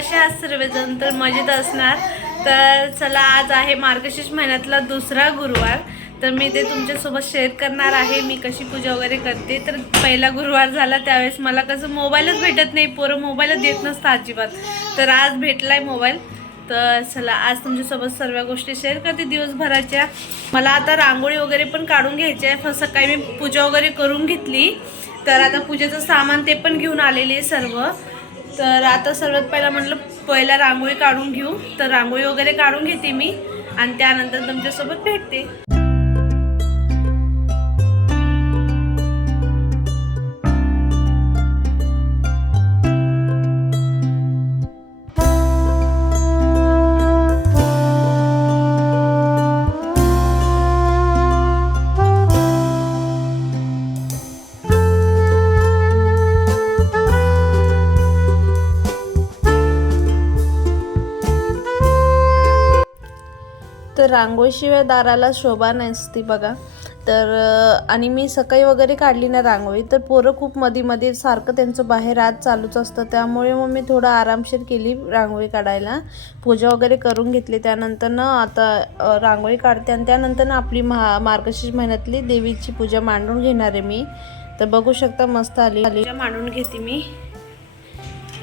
कसे आहात सर्वजण तर मजेत असणार. तर चला आज आहे मार्गशीर्ष महिन्यातला दुसरा गुरुवार. तर मी ते तुमच्यासोबत शेअर करणार आहे. मी कशी पूजा वगैरे करते. तर पहिला गुरुवार झाला त्यावेळेस मला कसं मोबाईलच भेटत नाही. पोरं मोबाईलच देत नसतं अजिबात. तर आज भेटला आहे मोबाईल. तर चला आज तुमच्यासोबत सर्व गोष्टी शेअर करते दिवसभराच्या. मला आता रांगोळी वगैरे पण काढून घ्यायची आहे. फक्त सकाळी मी पूजा वगैरे करून घेतली. तर आता पूजेचं सामान ते पण घेऊन आलेले आहे सर्व. तर आता सर्वात पहिला म्हटलं पहिला रांगोळी काढून घेऊ. तर रांगोळी वगैरे काढून घेते मी. आणि त्यानंतर तुमच्यासोबत भेटते. रांगोळीशिवाय दाराला शोभा नसती बघा. तर आणि मी सकाळी वगैरे काढली ना रांगोळी. तर पोरं खूप मध्ये मध्ये सारखं त्यांचं बाहेर आज चालूच असतं. त्यामुळे मग मी थोडं आरामशीर केली रांगोळी काढायला. पूजा वगैरे करून घेतली. त्यानंतर ना आता रांगोळी काढते आणि त्यानंतर ना आपली महा मार्गशीर्ष महिन्यातली देवीची पूजा मांडून घेणार आहे मी. तर बघू शकता मस्त आली. पूजा मांडून घेते मी.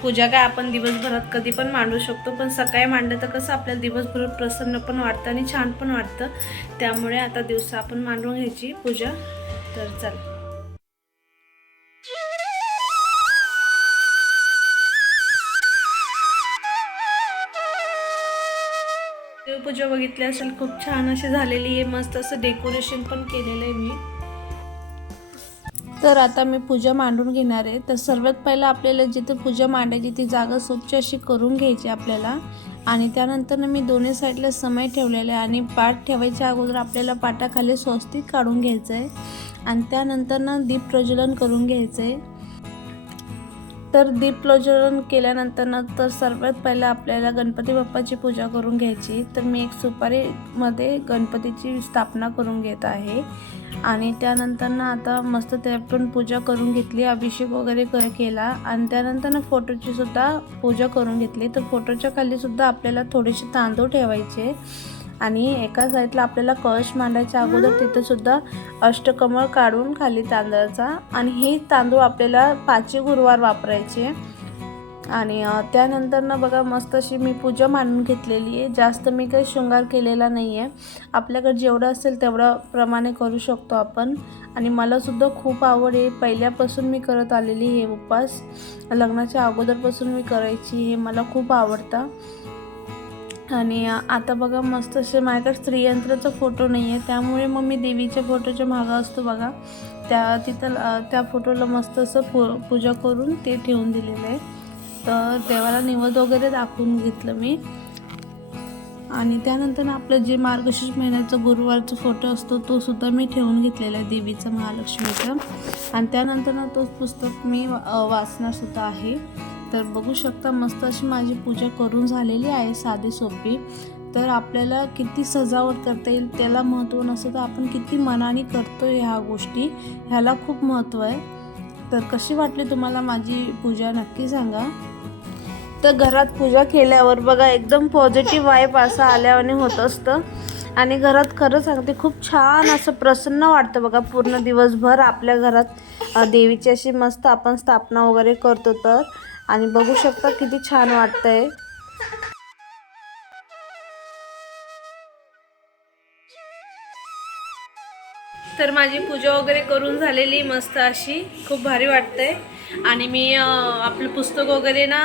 पूजा काय आपण दिवसभरात कधी पण मांडू शकतो पण सकाळी मांडलं तर कसं आपल्याला दिवसभर प्रसन्न पण वाटतं आणि छान पण वाटतं. त्यामुळे आता दिवसा आपण मांडून घ्यायची पूजा. तर चल. देवपूजा बघितली असेल खूप छान अशी झालेली आहे. मस्त असं डेकोरेशन पण केलेलं आहे मी. तर आता मी पूजा मांडून घेणार आहे. तर सर्वात पहिलं आपल्याला जिथे पूजा मांडायची ती जागा स्वच्छ अशी करून घ्यायची आपल्याला. आणि त्यानंतर मी दोन्ही साईडला समय ठेवलेला आहे आणि पाठ ठेवायच्या अगोदर आपल्याला पाटाखाली स्वस्तिक काढून घ्यायचं आहे. आणि त्यानंतर ना दीप प्रज्वलन करून घ्यायचं आहे. तर दीप प्रज्वलन केल्यानंतर ना तर सर्वात पहिलं आपल्याला गणपती बाप्पाची पूजा करून घ्यायची. तर मी एक सुपारीमध्ये गणपतीची स्थापना करून घेत आहे. आणि त्यानंतर ना आता मस्त त्यातून पण पूजा करून घेतली अभिषेक वगैरे क- केला. आणि त्यानंतर ना फोटोची सुद्धा पूजा करून घेतली. तर फोटोच्या खाली सुद्धा आपल्याला थोडेसे तांदूळ ठेवायचे. आणि एका साईडला आपल्याला कळश मांडायच्या अगोदर तिथं सुद्धा अष्टकमळ काढून खाली तांदळाचा. आणि हे तांदूळ आपल्याला पाचही गुरुवार वापरायचे. आणि त्यानंतर ना बघा मस्त अशी मी पूजा मांडून घेतलेली आहे. जास्त मी काही शृंगार केलेला नाही आहे आपल्याकडे जेवढं असेल तेवढ्या प्रमाणे करू शकतो आपण. आणि मलासुद्धा खूप आवड आहे. पहिल्यापासून मी करत आलेली हे उपवास लग्नाच्या अगोदरपासून मी करायची हे मला खूप आवडतं. आणि आता बघा मस्त असे माझ्याकडे स्त्रीयंत्राचा फोटो नाही आहे त्यामुळे मग मी देवीच्या फोटोच्या मागं असतो बघा. त्या तिथं त्या फोटोला मस्त असं पू पूजा करून ते ठेवून दिलेलं आहे. तर देवाला निवद वगैरे दाखवून घेतलं मी. आणि त्यानंतर आपलं जे मार्गशीर्ष महिन्याचा गुरुवारचा फोटो असतो तो सुद्धा मी ठेवून घेतलेला आहे देवीचा महालक्ष्मीचा. आणि त्यानंतर ना तोच पुस्तक मी वाचणारसुद्धा वाचणार सुद्धा आहे. तर बघू शकता मस्त अशी माझी पूजा करून झालेली आहे साधी सोपी. तर आपल्याला किती सजावट करता येईल त्याला महत्त्व नसतं तर आपण किती मनाने करतो ह्या गोष्टी ह्याला खूप महत्त्व आहे. तर कशी वाटली तुम्हाला माझी पूजा नक्की सांगा. तर घरात पूजा केल्यावर बघा एकदम पॉझिटिव्ह वाईब असं आल्यावाने होत असतं. आणि घरात खरं सांगते खूप छान असं प्रसन्न वाटतं बघा पूर्ण दिवसभर आपल्या घरात. देवीची अशी मस्त आपण स्थापना वगैरे करतो तर. आणि बघू शकता किती छान वाटतंय. तर माझी पूजा वगैरे करून झालेली मस्त अशी. खूप भारी वाटतंय. आणि मी आपलं पुस्तक वगैरे ना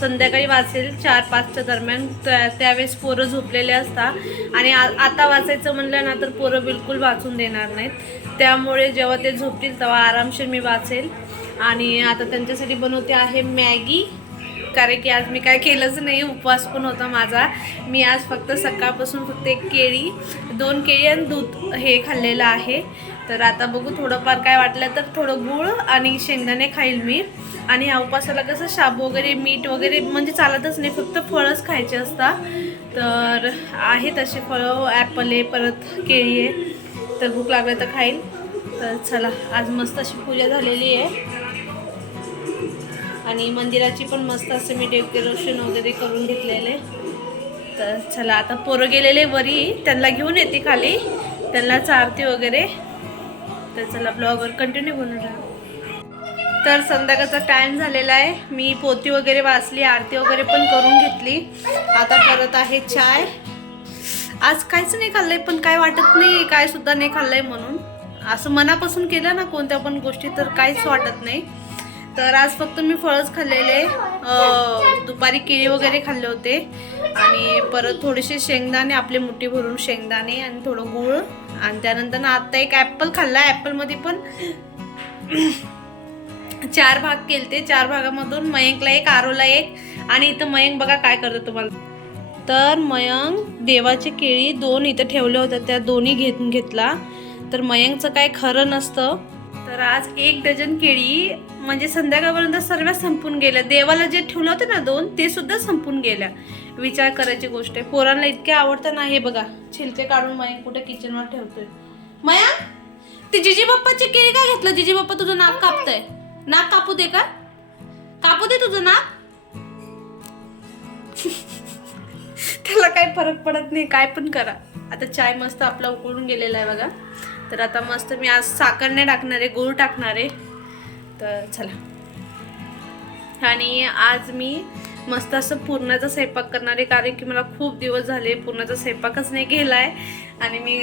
संध्याकाळी वाचेल. चार पाचच्या दरम्यान. त्या त्यावेळेस पोरं झोपलेले असतात आणि आ आता वाचायचं म्हणलं ना तर पोरं बिलकुल वाचून देणार नाहीत. त्यामुळे जेव्हा ते झोपतील तेव्हा आरामशीर मी वाचेल. आणि आता त्यांच्यासाठी बनवते आहे मॅगी. कारण की आज मी काय केलंच नाही उपवास पण होता माझा. मी आज फक्त सकाळपासून फक्त एक केळी दोन केळी आणि दूध हे खाल्लेलं आहे. तर आता बघू थोडंफार काय वाटलं तर थोडं गूळ आणि शेंगदाणे खाईल मी. आणि ह्या उपासाला कसं शाबू वगैरे मीठ वगैरे म्हणजे चालतच नाही फक्त फळंच खायचे असतात. तर आहेत असे फळं ॲपल आहे परत केळी आहे. तर भूक लागलं तर खाईल तर चला आज मस्त अशी पूजा झालेली आहे. आणि मंदिराची पण मस्त असं मी डेकोरेशन वगैरे करून घेतलेले. तर चला आता पोरं गेलेले वरी त्यांना घेऊन येते खाली. त्यांना चारते वगैरे. तर चला ब्लॉगवर कंटिन्यू बनवून राहा. तर संध्याकाळचा टाइम झालेला आहे. मी पोती वगैरे वाचली आरती वगैरे पण करून घेतली. आता करत आहे चाय. आज काहीच नाही खाल्लंय पण काय वाटत नाही काय सुद्धा नाही खाल्लंय म्हणून. असं मनापासून केलं ना कोणत्या पण गोष्टी तर काहीच वाटत नाही. तर आज फक्त मी फळच खाल्लेले. दुपारी केळी वगैरे खाल्ले होते. आणि परत थोडेसे शेंगदाणे आपले मुठी भरून शेंगदाणे आणि थोडं गूळ. आणि त्यानंतर ना आत्ता एक ॲपल खाल्ला ॲपलमध्ये पण चार भाग केलते. चार भागामधून मयंकला एक आरोला एक. आणि इथं मयंक बघा काय करतो तुम्हाला. तर मयंक देवाची केळी दोन इथं ठेवल्या होत्या त्या दोन्ही घेऊन घेतला. तर मयंकचं काय खरं नसतं. तर आज एक डझन केळी म्हणजे संध्याकाळपर्यंत सर्व संपून गेल्या. देवाला जे ठेवलं होतं ना दोन ते सुद्धा संपून गेल्या. विचार करायची गोष्ट आहे. पोरांना इतके आवडतं ना हे बघा. छिलके काढून मयंक कुठे किचनवर ठेवतोय. मया ते जिजी बाप्पाची केळी काय घेतलं? जिजी बाप्पा तुझं नाक कापतय. नाक कापू दे का? कापू दे तुझं नाक. त्याला काही फरक पडत नाही. काय पण करा. आता चाय मस्त आपला उकळून गेलेला आहे बघा. तर आता मस्त मी आज साखर नाही टाकणार आहे गूळ टाकणार आहे. तर चला. आणि आज मी मस्त असं पूर्णाचा स्वयंपाक करणार आहे कारण की मला खूप दिवस झाले पूर्णाचा स्वयंपाकच नाही केला आहे आणि मी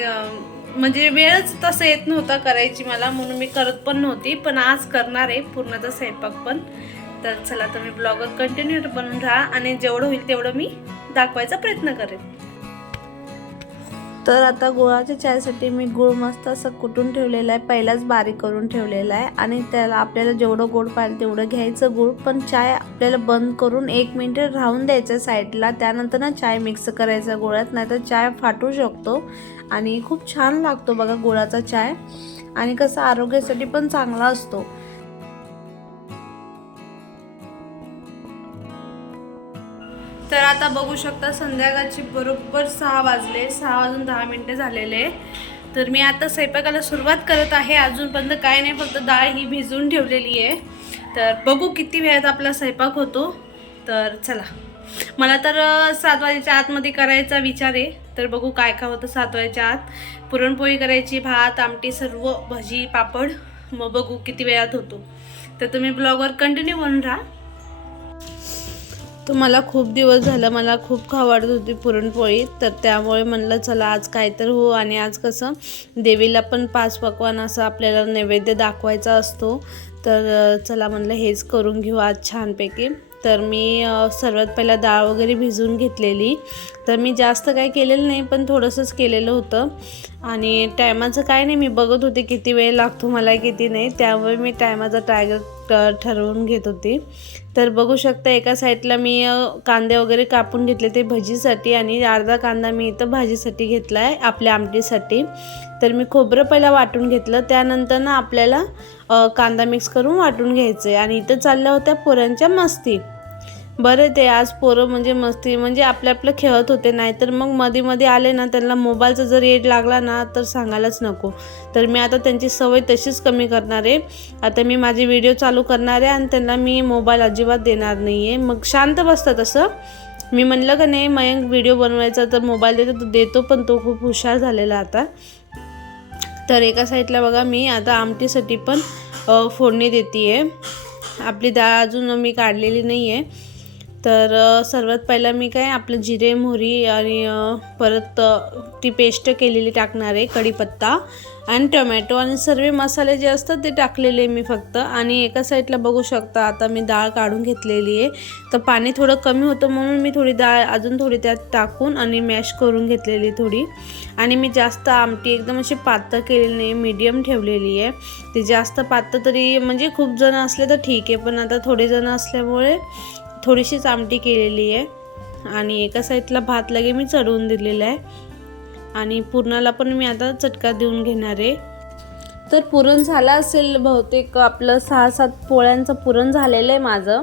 म्हणजे वेळच तसं येत नव्हता करायची मला म्हणून मी करत पण नव्हती पण आज करणार आहे पूर्णाचा स्वयंपाक पण. तर चला तुम्ही ब्लॉगर कंटिन्यू बनून राहा आणि जेवढं होईल तेवढं मी दाखवायचा प्रयत्न करेन. तर आता गुळाच्या चायसाठी मी गुळ मस्त असं कुटून ठेवलेलं आहे. पहिलाच बारीक करून ठेवलेला आहे. आणि त्याला आपल्याला जेवढं गोड पाहिजे तेवढं घ्यायचं गुळ. पण चाय आपल्याला बंद करून एक मिनिट राहून द्यायचं साईडला. त्यानंतर ना चाय मिक्स करायचा गुळात. नाहीतर चाय फाटू शकतो. आणि खूप छान लागतो बघा गुळाचा चाय. आणि कसं आरोग्यासाठी पण चांगला असतो. आता बघू शकता संध्याकाळची बरोबर सहा वाजले. सहा वाजून दहा मिनटं झालेले. तर मी आता स्वयंपाकाला सुरुवात करत आहे. अजूनपर्यंत काय नाही फक्त डाळ ही भिजवून ठेवलेली आहे. तर बघू किती वेळात आपला स्वयंपाक होतो. तर चला. मला तर सात वाजेच्या आतमध्ये करायचा विचार आहे. तर बघू काय काय होतं सात वाजेच्या आत. पुरणपोळी करायची भात आमटी सर्व भजी पापड. मग बघू किती वेळात होतो. तर तुम्ही ब्लॉगवर कंटिन्यू बनून राहा. तर मला खूप दिवस झालं मला खूप खावाडत होती पुरणपोळी. तर त्यामुळे म्हणलं चला आज काय तर हो आणि आज कसं देवीला पण पाच पकवान असं आपल्याला नैवेद्य दाखवायचा असतो. तर चला म्हणलं हेच करून घेऊ आज छानपैकी. तर मी सर्वात पहिला डाळ वगैरे भिजवून घेतलेली. तर मी जास्त काय केलेलं नाही पण थोडंसंच केलेलं होतं. आणि टायमाचं काय नाही मी बघत होते किती वेळ लागतो मला किती नाही. त्यामुळे मी टायमाचा टार्गेट ठरवून घेत होती. तर बघू शकता एका साईडला मी कांदे वगैरे कापून घेतले ते भजीसाठी आणि अर्धा कांदा मी इथं भाजीसाठी घेतला आहे आपल्या आमटीसाठी. तर मी खोबरं पहिला वाटून घेतलं त्यानंतर ना आपल्याला कांदा मिक्स करून वाटून घ्यायचं आहे आणि इथं चालल्या होत्या पोरांच्या मस्ती. बरं ते आज पोरं म्हणजे मस्ती म्हणजे आपलं आपलं खेळत होते नाहीतर मग मध्ये मध्ये आले ना त्यांना मोबाईलचा जर एड लागला ना तर सांगायलाच नको. तर मी आता त्यांची सवय तशीच कमी करणार आहे. आता मी माझे व्हिडिओ चालू करणार आहे आणि त्यांना मी मोबाईल अजिबात देणार नाही आहे मग शांत बसतात तसं मी म्हणलं का नाही मयंक व्हिडिओ बनवायचा तर मोबाईल देतो तो देतो पण तो खूप हुशार झालेला आता. तर एका साईडला बघा मी आता आमटीसाठी पण फोडणी देते आहे आपली डाळ अजून मी काढलेली नाही आहे तर सर्वात पहिला मी काय आपलं जिरे मोहरी आणि परत ती पेस्ट केलेली टाकणार आहे कढीपत्ता आणि टोमॅटो आणि सर्व मसाले जे असतात ते टाकलेले मी फक्त. आणि एका साईडला बघू शकता आता मी डाळ काढून घेतलेली आहे. तर पाणी थोडं कमी होतं म्हणून मी थोडी डाळ अजून थोडी त्यात टाकून आणि मॅश करून घेतलेली थोडी. आणि मी जास्त आमटी एकदम अशी पातळ केलेली नाही मीडियम ठेवलेली आहे. ती जास्त पातळ तरी म्हणजे खूप जण असले तर ठीक आहे पण आता थोडे जण असल्यामुळे थोडीशीच आमटी केलेली आहे. आणि एका साईडला भात लगे मी चढवून दिलेला आहे. आणि पुरणाला पण मी आता चटका देऊन घेणार आहे. तर पुरण झालं असेल बहुतेक आपलं सहा सात पोळ्यांचं पुरण झालेलं आहे माझं.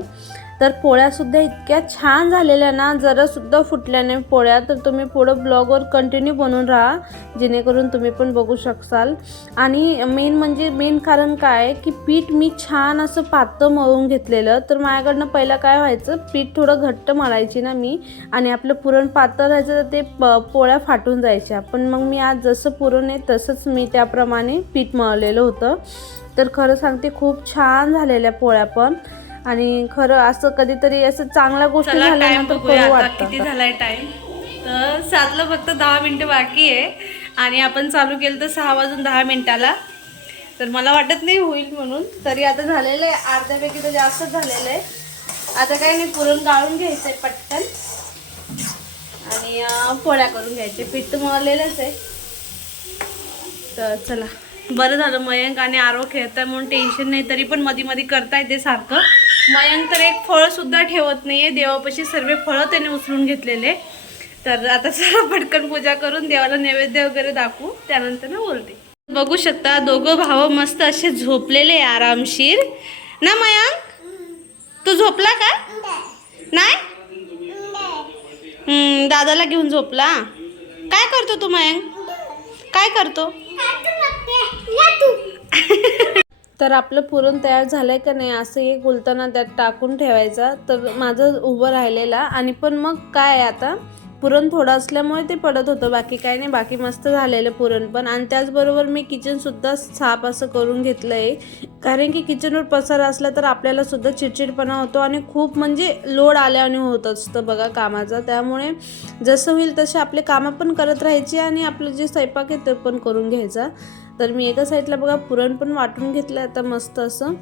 तर पोळ्यासुद्धा इतक्या छान झालेल्या ना जरासुद्धा फुटल्या नाही पोळ्या. तर तुम्ही पुढं ब्लॉगवर कंटिन्यू बनवून राहा जेणेकरून तुम्ही पण बघू शकाल आणि मेन म्हणजे मेन कारण काय आहे की पीठ मी छान असं पातळ मळून घेतलेलं. तर माझ्याकडनं पहिला काय व्हायचं पीठ थोडं घट्ट मळायची ना मी. आणि आपलं पुरण पातळ राहायचं तर ते प पोळ्या फाटून जायच्या. पण मग मी आज जसं पुरण आहे तसंच मी त्याप्रमाणे पीठ मळलेलं होतं. तर खरं सांगते खूप छान झालेल्या पोळ्या पण. आणि खरं असं कधीतरी असं चांगल्या गोष्टी झाल्या ना तर करू किती वाटतं. झालाय टाइम तर सातला फक्त दहा मिनिटं बाकी आहे. आणि आपण चालू केलं तर सहा वाजून दहा मिनिटाला. तर मला वाटत नाही होईल म्हणून. तरी आता झालेलं आहे. अर्ध्यापैकी तर जास्तच झालेलं आहे. आता काय नाही पुरण गाळून घ्यायचंय पटकन. आणि अं, पोळ्या करून घ्यायचे. पीठ तर मळलेलंच आहे. तर चला. बरं झालं मयंक आणि आरो खेळताय म्हणून टेन्शन नाही. तरी पण मध्ये मध्ये करता येते सारखं. मयंक तर एक फळ सुद्धा ठेवत नाहीये. देवापाशी सर्व फळं त्याने उचलून घेतलेले. तर आता चला पटकन पूजा करून देवाला नैवेद्य वगैरे दाखवू. त्यानंतर ना बोलते. बघू शकता दोघं भाव मस्त असे झोपलेले आहे आरामशीर. ना मयंक? तू झोपला का? नाही? दादाला घेऊन झोपला. काय करतो तू मयंक? काय करतो? तर आपलं पुरण तयार झालंय का नाही असं एक उलताना त्यात टाकून ठेवायचा. तर माझं उभं राहिलेला आणि पण मग काय आहे आता? पुरण थोडं असल्यामुळे ते पडत होतं. बाकी काय नाही बाकी मस्त झालेलं पुरण पण. आणि त्याचबरोबर मी किचनसुद्धा साफ असं करून घेतलं आहे कारण की किचनवर पसारा असला तर आपल्याला सुद्धा चिडचिडपणा होतो आणि खूप म्हणजे लोड आल्याने होत असतं बघा कामाचा. त्यामुळे जसं होईल तसे आपले कामं पण करत राहायची आणि आपलं जे स्वयंपाक आहे ते पण करून घ्यायचा. तर मी एका साईडला बघा पुरण पण वाटून घेतलं आता मस्त असं.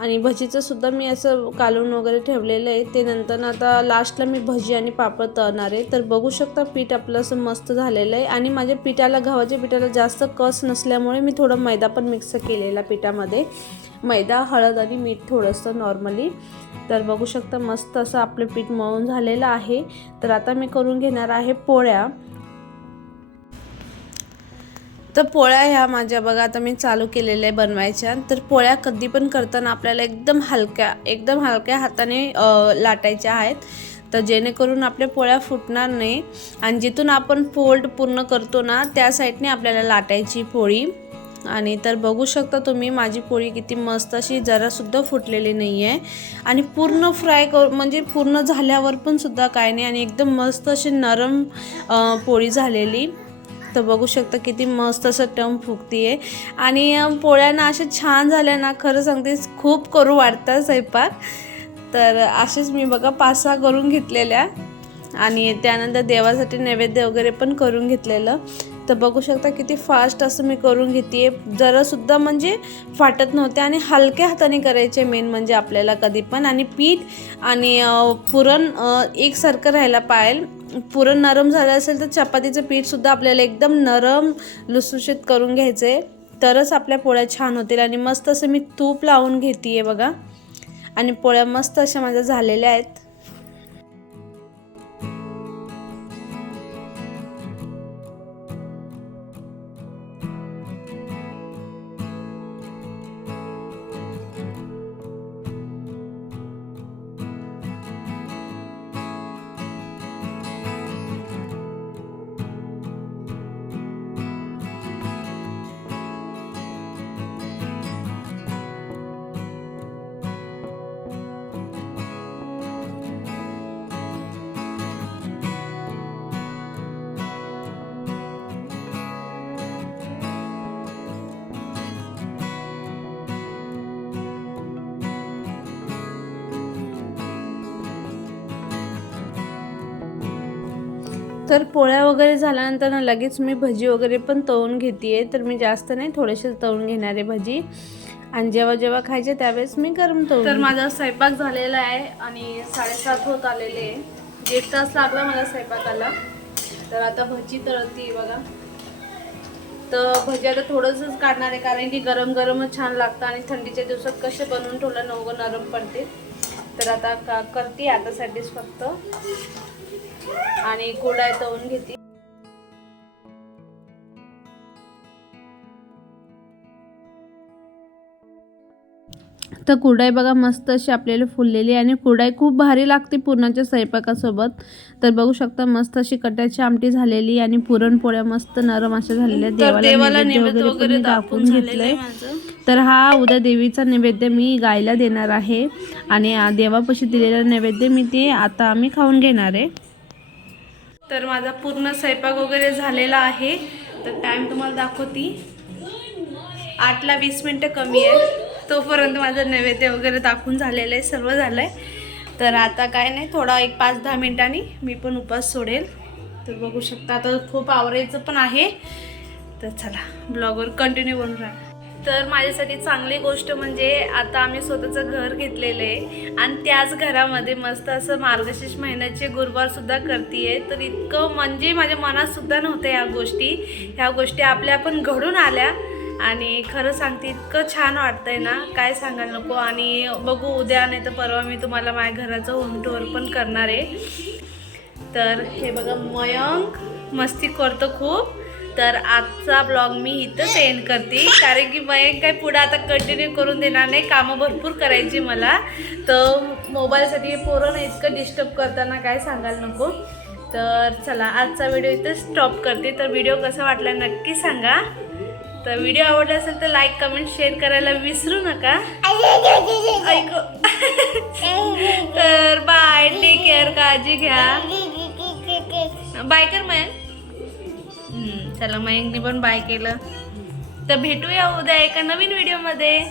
आणि भजीचं सुद्धा मी असं कालवून वगैरे ठेवलेलं आहे. ते नंतर आता लास्टला मी भजी आणि पापड तळणार आहे. तर बघू शकता पीठ आपलं असं मस्त झालेलं आहे. आणि माझ्या पिठाला गव्हाच्या पिठाला जास्त कस नसल्यामुळे मी थोडं मैदा पण मिक्स केलेला पिठामध्ये. मैदा हळद आणि मीठ थोडंसं नॉर्मली तर बघू शकता मस्त असं आपलं पीठ मळून झालेलं आहे. तर आता मी करून घेणार आहे पोळ्या. तर पोळ्या ह्या माझ्या बघा आता मी चालू केलेल्या आहे बनवायच्या. तर पोळ्या कधी पण करताना आपल्याला एकदम हलक्या एकदम हलक्या हाताने लाटायच्या आहेत. तर जेणेकरून आपल्या पोळ्या फुटणार नाही. आणि जिथून आपण फोल्ड पूर्ण करतो ना त्या साईडने आपल्याला लाटायची पोळी. आणि तर बघू शकता तुम्ही माझी पोळी किती मस्त अशी जरासुद्धा फुटलेली नाही आहे आणि पूर्ण फ्राय कर म्हणजे पूर्ण झाल्यावर पण सुद्धा काय नाही. आणि एकदम मस्त अशी नरम पोळी झालेली. तर बघू शकता किती मस्त असं टम फुगती आहे आणि पोळ्यांना पोळ्या ना अशा छान झाल्या ना खरं सांगते खूप करू वाटतं स्वयंपाक. तर असेच मी बघा पाच सहा करून घेतलेल्या. आणि त्यानंतर देवासाठी नैवेद्य वगैरे पण करून घेतलेलं. तर बघू शकता किती फास्ट असं मी करून घेते जरासुद्धा म्हणजे फाटत नव्हते आणि हलक्या हाताने करायचे मेन म्हणजे आपल्याला कधी पण. आणि पीठ आणि पुरण एकसारखं राहायला पाहिजे. पुरण नरम झालं असेल तर चपातीचं पीठसुद्धा आपल्याला एकदम नरम लुसलुशीत करून घ्यायचं. आहे तरच आपल्या पोळ्या छान होतील आणि मस्त असं मी तूप लावून घेते आहे बघा. आणि पोळ्या मस्त अशा माझ्या झालेल्या आहेत. तर पोळ्या वगैरे झाल्यानंतर ना लगेच मी भजी वगैरे पण तळून घेते तर मी जास्त नाही थोडेसे तळून घेणार आहे भजी. आणि जेव्हा जेव्हा खायचे त्यावेळेस मी गरम तळून तर. माझा स्वयंपाक झालेला आहे आणि साडेसात होत आलेले आहे. दीड तास लागला मला स्वयंपाकाला तर आता भजी तळती बघा. तर भजी आता थोडंसंच काढणार आहे कारण की गरम गरमच छान लागतं आणि थंडीच्या दिवसात कसे बनवून ठेवलं नवगं नरम पडते. तर आता का करते आतासाठीच फक्त. आणि कुरडाय तळून घेते. तर कुडाई बघा मस्त अशी आपल्याला फुललेली आणि कुडाई खूप भारी लागते पुरणाच्या स्वयंपाकासोबत. तर बघू शकता मस्त अशी कट्याची आमटी झालेली आणि पुरणपोळ्या मस्त नरम अशा झालेल्या देवाला नैवेद्य वगैरे दाखवून घेतलंय. तर हा उद्या देवीचा नैवेद्य मी गायला देणार आहे. आणि देवापाशी दिलेला नैवेद्य मी ते आता आम्ही खाऊन घेणार आहे. तर माझा पूर्ण स्वयंपाक वगैरे झालेला आहे. तर टाईम तुम्हाला दाखवती. आठला वीस मिनटं कमी आहे तोपर्यंत माझं नैवेद्य वगैरे दाखवून झालेलं आहे सर्व झालं आहे तर आता काय नाही थोडा एक पाच दहा मिनटांनी मी पण उपास सोडेल. तर बघू शकता आता खूप आवरायचं पण आहे. तर चला ब्लॉगवर कंटिन्यू बनून राहा तर माझ्यासाठी चांगली गोष्ट म्हणजे आता आम्ही स्वतःचं घर घेतलेलं आहे. आणि त्याच घरामध्ये मस्त असं मार्गशीर्ष महिन्याचे गुरुवारसुद्धा करते तर इतकं म्हणजे माझ्या मनातसुद्धा नव्हतं ह्या गोष्टी. ह्या गोष्टी आपल्या पण घडून आल्या. आणि खरं सांगते इतकं छान वाटतंय ना. काय सांगायला नको. आणि बघू उद्या नाही तर परवा मी तुम्हाला माझ्या घराचं होम टूर पण करणार आहे. तर हे बघा मयंक मस्ती करतो खूप. तर आजचा ब्लॉग मी इथंच एंड करते. कारण की मयंक काय पुढं आता कंटिन्यू करून देणार नाही कामं भरपूर करायची मला. तर मोबाईलसाठी पोरं ना इतकं डिस्टर्ब करताना काय सांगायला नको. तर चला आजचा व्हिडिओ इथं स्टॉप करते. तर व्हिडिओ कसा वाटला नक्की सांगा. तर व्हिडिओ आवडला असेल तर लाईक कमेंट शेअर करायला विसरू नका. ऐक. तर बाय टेक केअर काळजी घ्या. बाय कर मयंक. हम्म, चला मयंकनी पण बाय केलं. तर भेटूया उद्या एका नवीन व्हिडिओमध्ये